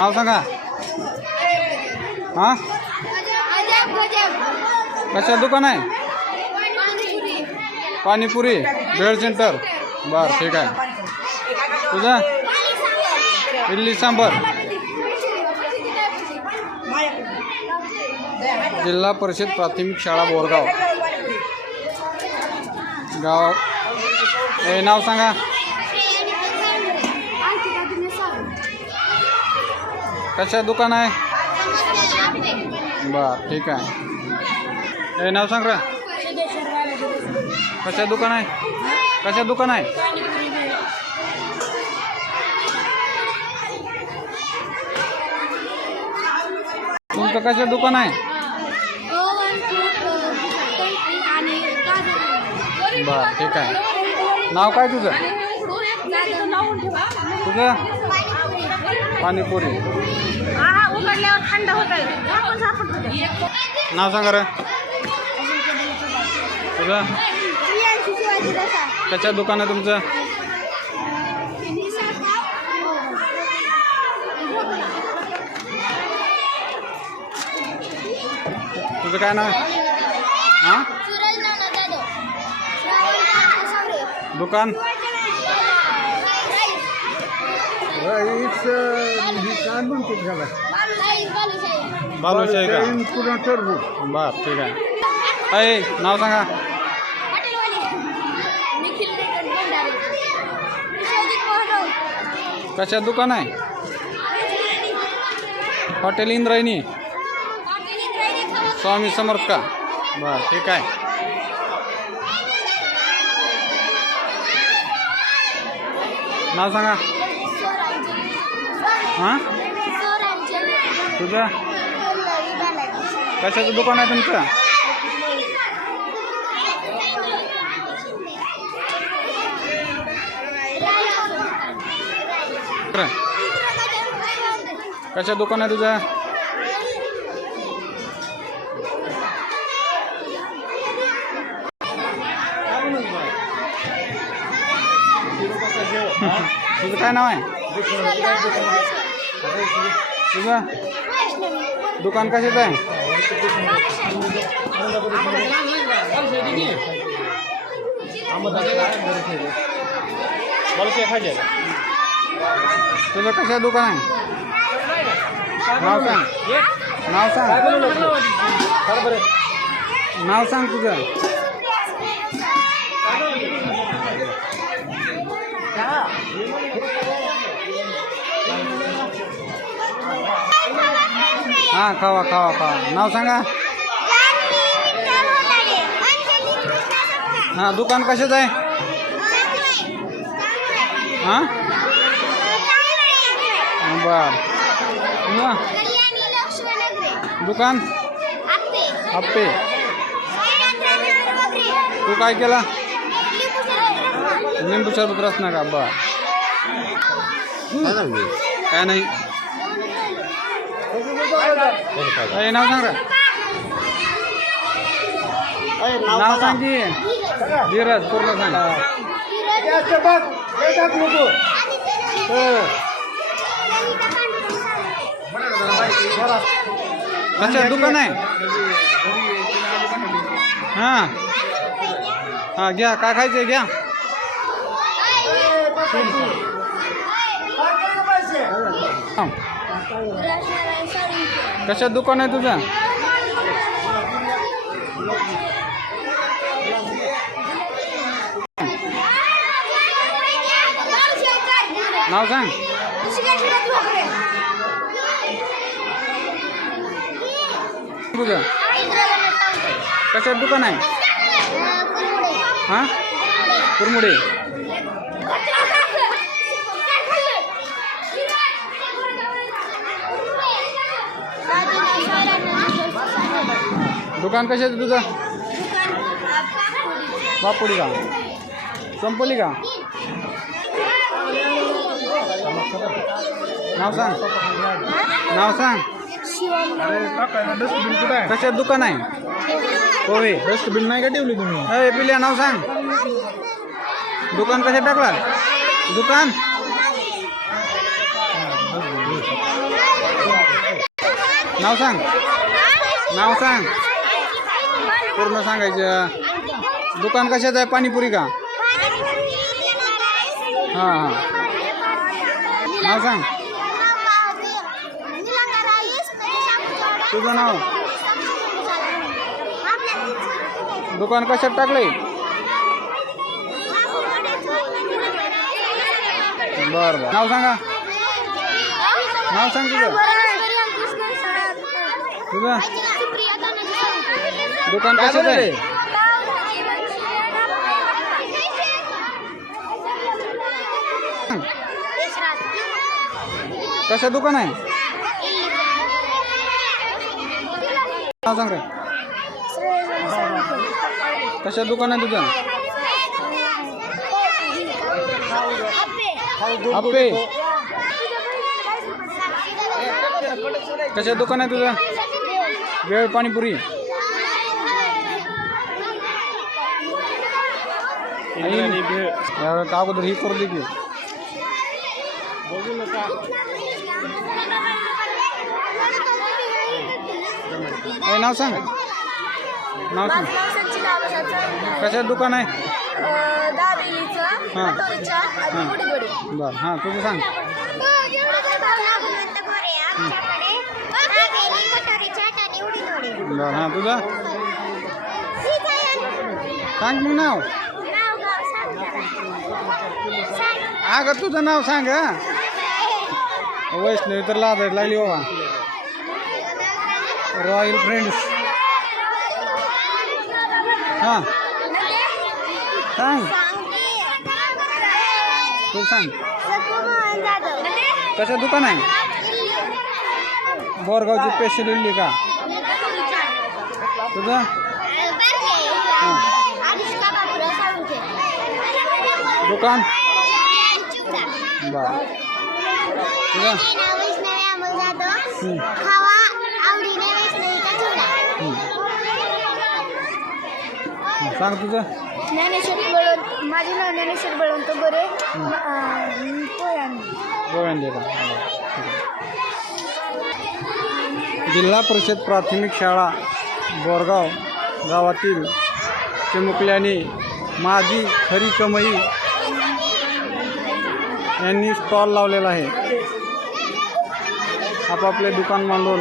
नाव सांगा. हां कशा दुकान आहे? पाणीपुरी भेळ सेंटर. बरं ठीक आहे. तुझं इडली सांबर. जिल्हा परिषद प्राथमिक शाळा बोरगाव. गाव हे नाव सांगा. कशा दुकान आहे? बर ठीक आहे. हे नाव सांग रा. कशा दुकान आहे? कशा दुकान आहे? तुमचं कशा दुकान आहे? बर ठीक आहे. नाव काय तुझं? तुझं पाणीपुरी. थंड होत. नाव सांगा रे. तुझं कशा दुकान आहे तुमचं? तुझं काय नाव? हां दुकान बालुशाही का? बर ठीक आहे. अय नाव सांगा. कशा दुकान आहे? हॉटेल इंद्रायणी स्वामी समर्थ का? बर ठीक आहे. नाव सांगा. हां तुझं कशाचं दुकान आहे तुमचं? कशा दुकान आहे तुझं? तुझं काय नाव आहे? तुझं दुकान कशाचं आहे? तुझं कशा दुकान आहे? नाव सांग. नाव सांग. नाव सांग तुझं. हां खावा खावा खावा. नाव सांगा. हां दुकान कशाचं आहे? हां बर. दुकान आप्पे. तू काय केला? लिंबू सरबत रसना का? बर काय नाही. नाव सांग रा. नाव सांग की. धीरज पूर्ण सांग. कशा दुकान आहे? हां हां घ्या. काय खायचं घ्या. कशा दुकान आहे तुझं? नाव सांग. तुझं कशात दुकान आहे? हां कुरमुडे. दुकान कशाचं तुझं? पापडी का? संपली का? नाव सांग. नाव सांग. कशात दुकान आहे? होय डस्टबिन नाही का ठेवली तुम्ही? अरे पिल्या नाव सांग. दुकान कशात टाकला? दुकान नाव सांग. नाव सांग. पूर्ण सांगायचं. दुकान कशाचं आहे? पाणीपुरी का? हां हां. नाव सांग. तुझं नाव. दुकान कशात टाकलंय? बरं बरं. नाव सांगा. नाव सांग तुझं. तुझं दुकान कशात आहे? कशा दुकान आहे? नाव सांग रे. कशा दुकान आहे तुझं? अप्पे. कशा दुकान आहे तुझं? वेळ पाणीपुरी. यावेळेला अगोदर ही करू दे की. नाव सांग. नाव सांग. कशा दुकान आहे? हां बरं. हां तुझं सांग. बरं. हां तुझं सांग मग नाव. अगं तुझं नाव सांग. वैष्णवी तर लाजायला लागली बाबा. Royal friends. हां सांग. तू सांग. कसं दुकान आहे? बोरगावची स्पेशल इडली का? तुझं? हां दुकान. बरं. तुझं? सांग तुझं. ज्ञानेश्वर बळवंत. माझे नाव ज्ञानेश्वर बळवंत गोरे. गोव्यांदे का? जिल्हा परिषद प्राथमिक शाळा बोरगाव गावातील चिमुकल्याने माझी खरी कमाई यांनी स्टॉल लावलेला आहे. आपापले दुकान मांडून